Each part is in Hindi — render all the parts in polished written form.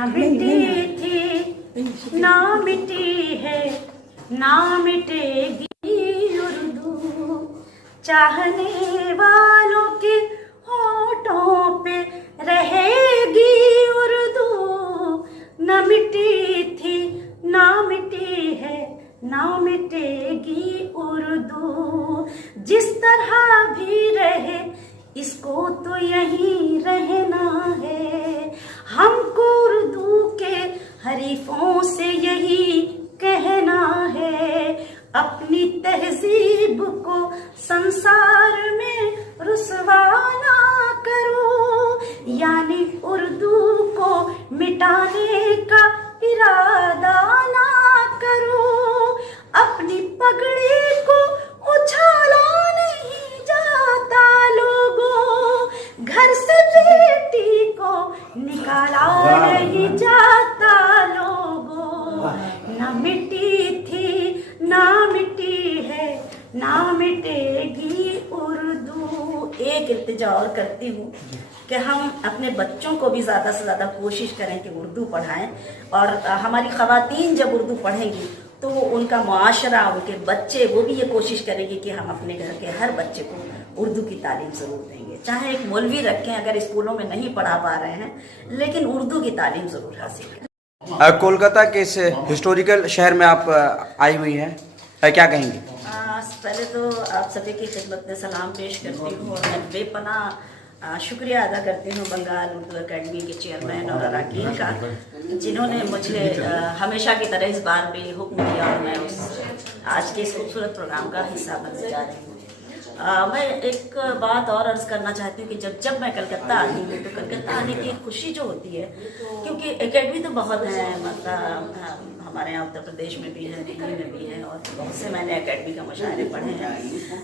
ना मिटी थी ना मिटी है ना मिटेगी उर्दू, चाहने वालों के होठों पे रहेगी उर्दू। ना मिटी थी ना मिटी है ना मिटेगी उर्दू, जिस तरह भी रहे इसको तो यहीं रहना है। हमको उर्दू के हरीफों से यही कहना है, अपनी तहजीब को संसार में रुसवा ना करो, यानी उर्दू को मिटाने का इरादा ना करो। अपनी पगड़ी को उछाला नहीं जाता लोगों, घर से बेटी को निकाला नहीं जाता लोगों। ना मिटी थी ना मिटी है ना मिटेगी उर्दू। एक इल्तिजा और करती हूँ कि हम अपने बच्चों को भी ज़्यादा से ज़्यादा कोशिश करें कि उर्दू पढ़ाएं, और हमारी ख़वातीन जब उर्दू पढ़ेंगी तो वो उनका मुआशरा, उनके बच्चे, वो भी ये कोशिश करेंगे कि हम अपने घर के हर बच्चे को उर्दू की तालीम ज़रूर देंगे। चाहे एक मौलवी रखें अगर स्कूलों में नहीं पढ़ा पा रहे हैं, लेकिन उर्दू की तालीम ज़रूर हासिल करें। कोलकाता के इस हिस्टोरिकल शहर में आप आई हुई हैं, क्या कहेंगी? पहले तो आप सभी की खिदमत में सलाम पेश करती हूँ और मैं बेपनाह शुक्रिया अदा करती हूँ बंगाल उर्दू अकेडमी के चेयरमैन और अरकान का, जिन्होंने मुझे हमेशा की तरह इस बार भी हुक्म दिया और मैं उस आज के इस खूबसूरत प्रोग्राम का हिस्सा बनने जा रही हूँ। मैं एक बात और अर्ज करना चाहती हूँ कि जब मैं कलकत्ता आती हूँ तो कलकत्ता आने की खुशी जो होती है, क्योंकि एकेडमी तो बहुत है, मतलब हमारे यहाँ उत्तर प्रदेश में भी है, दिल्ली में भी है, और बहुत से मैंने एकेडमी का मुशायरे पढ़े हैं,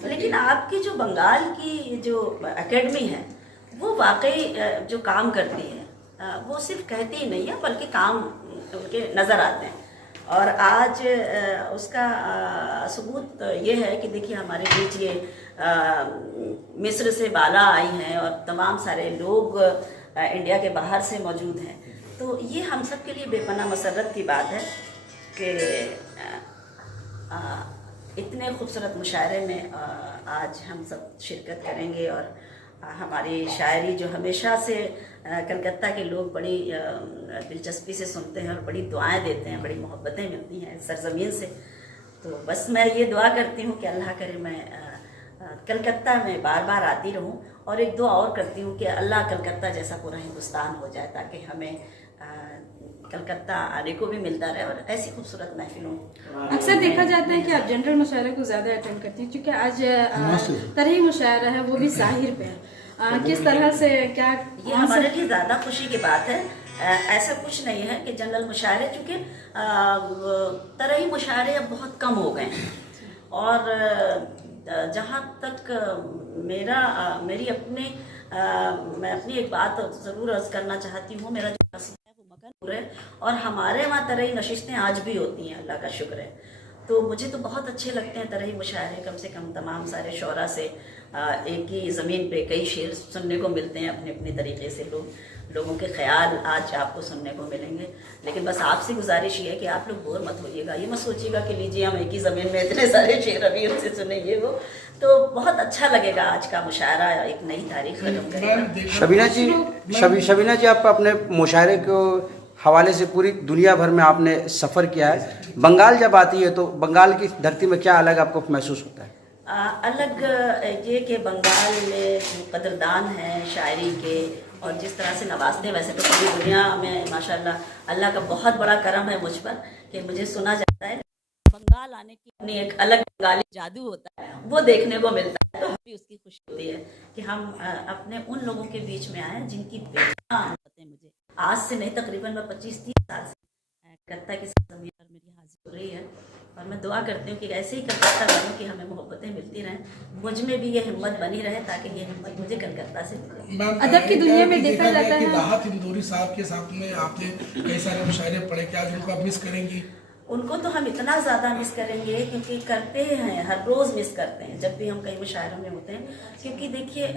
लेकिन आपकी जो बंगाल की जो एकेडमी है वो वाकई जो काम करती है वो सिर्फ कहती ही नहीं है बल्कि काम उनके नज़र आते हैं। और आज उसका सबूत ये है कि देखिए हमारे बीच ये मिस्र से बाला आई हैं और तमाम सारे लोग इंडिया के बाहर से मौजूद हैं। तो ये हम सब के लिए बेपनाह मसरत की बात है कि इतने खूबसूरत मुशायरे में आज हम सब शिरकत करेंगे, और हमारी शायरी जो हमेशा से कलकत्ता के लोग बड़ी दिलचस्पी से सुनते हैं और बड़ी दुआएं देते हैं, बड़ी मोहब्बतें मिलती हैं सरजमीन से। तो बस मैं ये दुआ करती हूँ कि अल्लाह करे मैं कलकत्ता में बार बार आती रहूँ, और एक दुआ और करती हूँ कि अल्लाह कलकत्ता जैसा पूरा हिंदुस्तान हो जाए ताकि हमें कलकत्ता आने को भी मिलता रहे और ऐसी खूबसूरत महफिलों। अक्सर देखा जाता है कि आप जनरल मुशायरे को ज़्यादा अटेंड करती हैं, क्योंकि आज तरही मुशायरा है वो भी ज़ाहिर पे है। किस तरह से क्या ये हमारे लिए ज़्यादा खुशी की बात है। ऐसा कुछ नहीं है कि जनरल मुशायरे, चूँकि तरही मुशायरे अब बहुत कम हो गए हैं, और जहाँ तक मैं अपनी एक बात ज़रूर अर्ज़ करना चाहती हूँ। मेरा जो कस्बा है वो मकनपुर है, और हमारे वहाँ तरही नशिस्तें आज भी होती हैं, अल्लाह का शुक्र है। तो मुझे तो बहुत अच्छे लगते हैं तरही मुशायरे, कम से कम तमाम सारे शोरा से एक ही ज़मीन पे कई शेर सुनने को मिलते हैं अपने अपने तरीके से। लोगों के ख्याल आज आपको सुनने को मिलेंगे, लेकिन बस आपसे गुजारिश ये है कि आप लोग बोर मत होइएगा, ये मत सोचिएगा कि लीजिए हम एक ही ज़मीन में इतने सारे शेर अभी उनसे सुनेंगे। वो तो बहुत अच्छा लगेगा, आज का मुशायरा एक नई तारीख खत्म करेगा। शबीना जी आप अपने मुशायरे को हवाले से पूरी दुनिया भर में आपने सफ़र किया है, बंगाल जब आती है तो बंगाल की धरती में क्या अलग आपको महसूस होता है? अलग ये कि बंगाल में कदरदान हैं शायरी के, और जिस तरह से नवाजते हैं, वैसे तो पूरी दुनिया में माशाल्लाह अल्लाह का बहुत बड़ा करम है मुझ पर कि मुझे सुना जाता है। बंगाल आने की अपनी एक अलग बंगाली जादू होता है, वो देखने को मिलता है, तो हमें उसकी खुशी होती है कि हम अपने उन लोगों के बीच में आए जिनकी बेहतरीन मुझे आज से नहीं तकरीबन मैं 25-30 साल से कलकत्ता की ज़मीन पर मेरी हाजिर हो रही है, और मैं दुआ करती हूँ कि ऐसे ही कलकत्ता वालों की हमें मोहब्बतें मिलती रहें, मुझ में भी ये हिम्मत बनी रहे ताकि ये हिम्मत मुझे कलकत्ता से मिले। अदब की दुनिया में देखा जाता है राहत इंदौरी साहब के साथ में आपने कई सारे मुशायरे पढ़े, क्या जिनको आप मिस करेंगी? उनको तो हम इतना ज़्यादा मिस करेंगे क्योंकि करते हैं, हर रोज़ मिस करते हैं जब भी हम कई मुशायरों में होते हैं, क्योंकि देखिए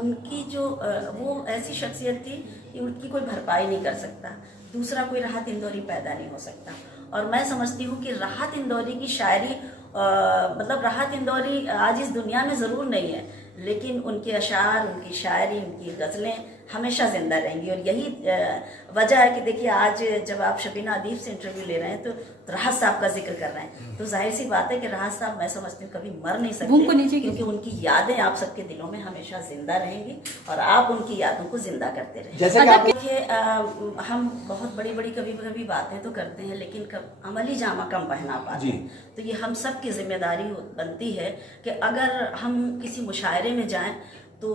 उनकी जो वो ऐसी शख्सियत थी कि उनकी कोई भरपाई नहीं कर सकता। दूसरा कोई राहत इंदौरी पैदा नहीं हो सकता। और मैं समझती हूँ कि राहत इंदौरी की शायरी मतलब राहत इंदौरी आज इस दुनिया में ज़रूर नहीं है, लेकिन उनके अशार, उनकी शायरी, उनकी गज़लें हमेशा ज़िंदा रहेंगी। और यही वजह है कि देखिए आज जब आप शबीना अदीब से इंटरव्यू ले रहे हैं तो राहत साहब का जिक्र कर रहे हैं, तो जाहिर सी बात है कि राहत साहब मैं समझती हूँ कभी मर नहीं सकते, क्योंकि उनकी यादें आप सबके दिलों में हमेशा जिंदा रहेंगी और आप उनकी यादों को जिंदा करते रहेंगे। जैसे कि आप देखिए हम बहुत बड़ी बड़ी कभी बातें तो करते हैं, लेकिन अमली जामा कम पहना पाते हैं। तो ये हम सब की जिम्मेदारी बनती है कि अगर हम किसी मुशायरे में जाएं तो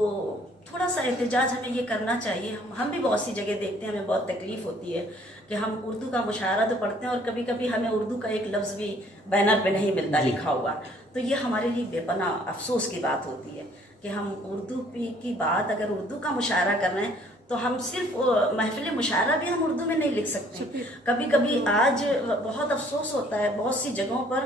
थोड़ा सा एहतजाज हमें ये करना चाहिए। हम भी बहुत सी जगह देखते हैं, हमें बहुत तकलीफ होती है कि हम उर्दू का मुशायरा तो पढ़ते हैं और कभी कभी हमें उर्दू का एक लफ्ज़ भी बैनर पे नहीं मिलता लिखा हुआ, तो ये हमारे लिए बेपना अफसोस की बात होती है कि हम उर्दू की बात अगर उर्दू का मुशायरा कर रहे हैं तो हम सिर्फ महफिल मुशायरा भी हम उर्दू में नहीं लिख सकते। कभी कभी आज बहुत अफसोस होता है, बहुत सी जगहों पर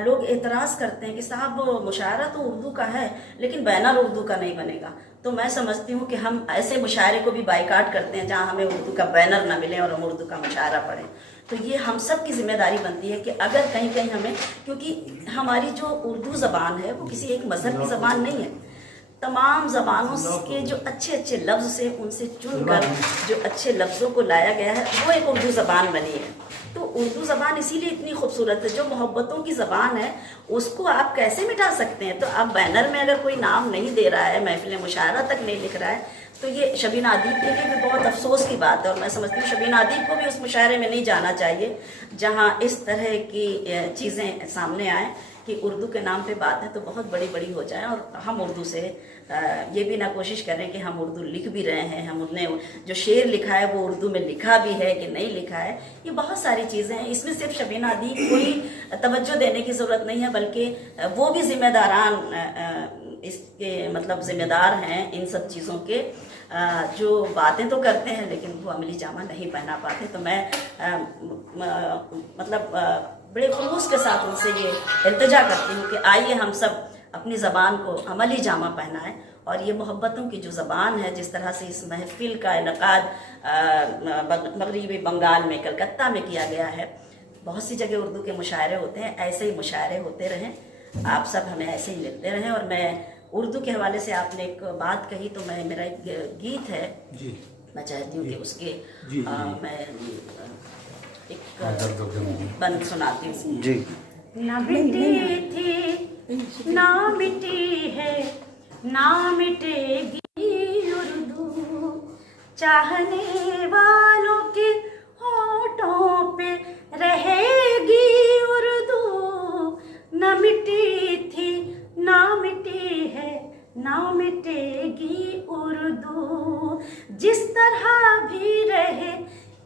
लोग एतराज़ करते हैं कि साहब मुशायरा तो उर्दू का है लेकिन बैनर उर्दू का नहीं बनेगा। तो मैं समझती हूँ कि हम ऐसे मुशायरे को भी बाइकाट करते हैं जहाँ हमें उर्दू का बैनर ना मिले और हम उर्दू का मुशायरा पढ़ें। तो ये हम सब की जिम्मेदारी बनती है कि अगर कहीं कहीं हमें, क्योंकि हमारी जो उर्दू ज़बान है वो किसी एक मज़हब की ज़बान नहीं है, तमाम ज़बानों के जो अच्छे अच्छे लफ्ज़ से उनसे चुनकर जो अच्छे लफ्ज़ों को लाया गया है वो एक उर्दू ज़बान बनी है। तो उर्दू ज़बान इसीलिए इतनी खूबसूरत है, जो मोहब्बतों की ज़बान है उसको आप कैसे मिटा सकते हैं। तो आप बैनर में अगर कोई नाम नहीं दे रहा है, महफिल मुशायरा तक नहीं लिख रहा है, तो ये शबीना अदीब के लिए भी बहुत अफसोस की बात है। और मैं समझती हूँ शबीना अदीब को भी उस मुशायरे में नहीं जाना चाहिए जहाँ इस तरह की चीज़ें सामने आएँ कि उर्दू के नाम पे बातें तो बहुत बड़ी बड़ी हो जाए और हम उर्दू से ये भी ना कोशिश करें कि हम उर्दू लिख भी रहे हैं, हम उन्हें जो शेर लिखा है वो उर्दू में लिखा भी है कि नहीं लिखा है। ये बहुत सारी चीज़ें हैं, इसमें सिर्फ शबीना अदीब को ही तवज्जो देने की ज़रूरत नहीं है, बल्कि वो भी जिम्मेदारान इसके मतलब ज़िम्मेदार हैं इन सब चीज़ों के, जो बातें तो करते हैं लेकिन वो अमली जामा नहीं पहना पाते। तो मैं मतलब बड़े खुलूस के साथ उनसे ये इल्तिजा करती हूँ कि आइए हम सब अपनी ज़बान को अमली जामा पहनाएं और ये मोहब्बतों की जो ज़बान है, जिस तरह से इस महफिल का इनकाद मगरबी बंगाल में कलकत्ता में किया गया है, बहुत सी जगह उर्दू के मुशायरे होते हैं, ऐसे ही मुशायरे होते रहें, आप सब हमें ऐसे ही मिलते रहें। और मैं उर्दू के हवाले से आपने एक बात कही तो मैं मेरा एक गीत है जी, मैं चाहती हूँ कि उसके मैं एक बंद सुनाती हूँ जी। ना मिटी थी ना मिटी है ना मिटेगी उर्दू, चाहने वालों के होठों पे रहेगी उर्दू। ना मिटी थी ना मिटी है ना मिटेगी उर्दू, जिस तरह भी रहे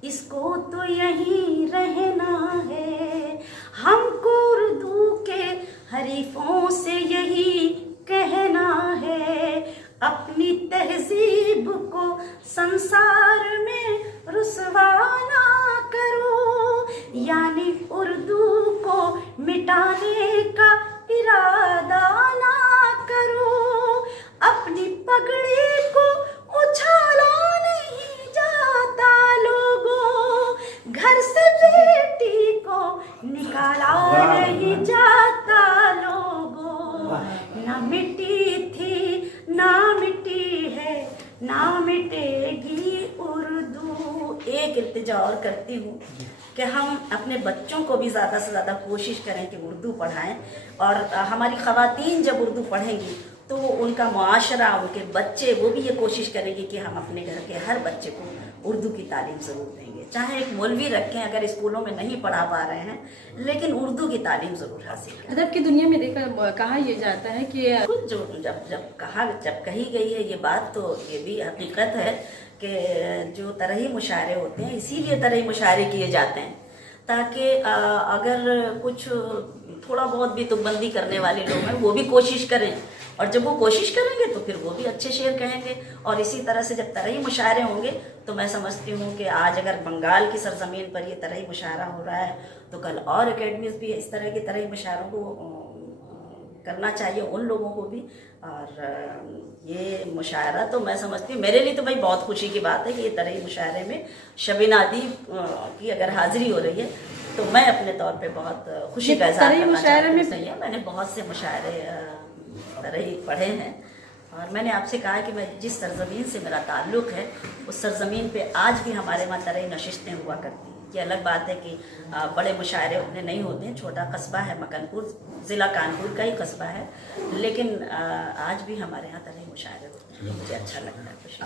इसको तो यहीं रहना है। हमको उर्दू के हरीफों से यही कहना है, अपनी तहजीब को संसार में रुसवा ना करो, यानी उर्दू को मिटाने का इरादा ना करो। अपनी पगड़ी को उछाला नहीं जाता लोगों, घर से बेटी को निकाला नहीं जाता लोगों। ना मिटी थी ना मिटी है ना मिटेगी उर्दू। एक इल्तिजा और करती हूँ कि हम अपने बच्चों को भी ज़्यादा से ज़्यादा कोशिश करें कि उर्दू पढ़ाएं, और हमारी ख़वातीन जब उर्दू पढ़ेंगी तो उनका मुआशरा, उनके बच्चे, वो भी ये कोशिश करेंगे कि हम अपने घर के हर बच्चे को उर्दू की तालीम ज़रूर देंगे। चाहे एक मौलवी रखें अगर स्कूलों में नहीं पढ़ा पा रहे हैं, लेकिन उर्दू की तालीम ज़रूर हासिल करें। अदब की दुनिया में देखा कहा यह जाता है कि खुद जो जब कही गई है ये बात, तो ये भी हकीकत है कि जो तरही मुशायरे होते हैं इसीलिए तरही मुशायरे किए जाते हैं ताकि अगर कुछ थोड़ा बहुत भी तुकबंदी करने वाले लोग हैं वो भी कोशिश करें, और जब वो कोशिश करेंगे तो फिर वो भी अच्छे शेर कहेंगे। और इसी तरह से जब तरही मुशायरे होंगे तो मैं समझती हूँ कि आज अगर बंगाल की सरजमीन पर ये तरही मुशायरा हो रहा है तो कल और एकेडमीज भी इस तरह के तरही मुशायरों को करना चाहिए उन लोगों को भी। और ये मुशायरा तो मैं समझती हूँ, मेरे लिए तो भाई बहुत खुशी की बात है कि ये तरही मुशायरे में शबीना अदीब की अगर हाजिरी हो रही है तो मैं अपने तौर पे बहुत खुशी का इज़हार करना चाहती हूँ। सही है, मैंने बहुत से मुशायरे तरही पढ़े हैं और मैंने आपसे कहा कि मैं जिस सरजमीन से मेरा ताल्लुक़ है उस सरजमीन पे आज भी हमारे वहाँ तरही नशिस्तें हुआ करती हैं। ये अलग बात है कि बड़े मुशायरे उतने नहीं होते हैं, छोटा कस्बा है मकनपुर, ज़िला कानपुर का ही कस्बा है, लेकिन आज भी हमारे यहाँ तरही मुशायरे होते हैं। मुझे अच्छा लगता है, खुशी।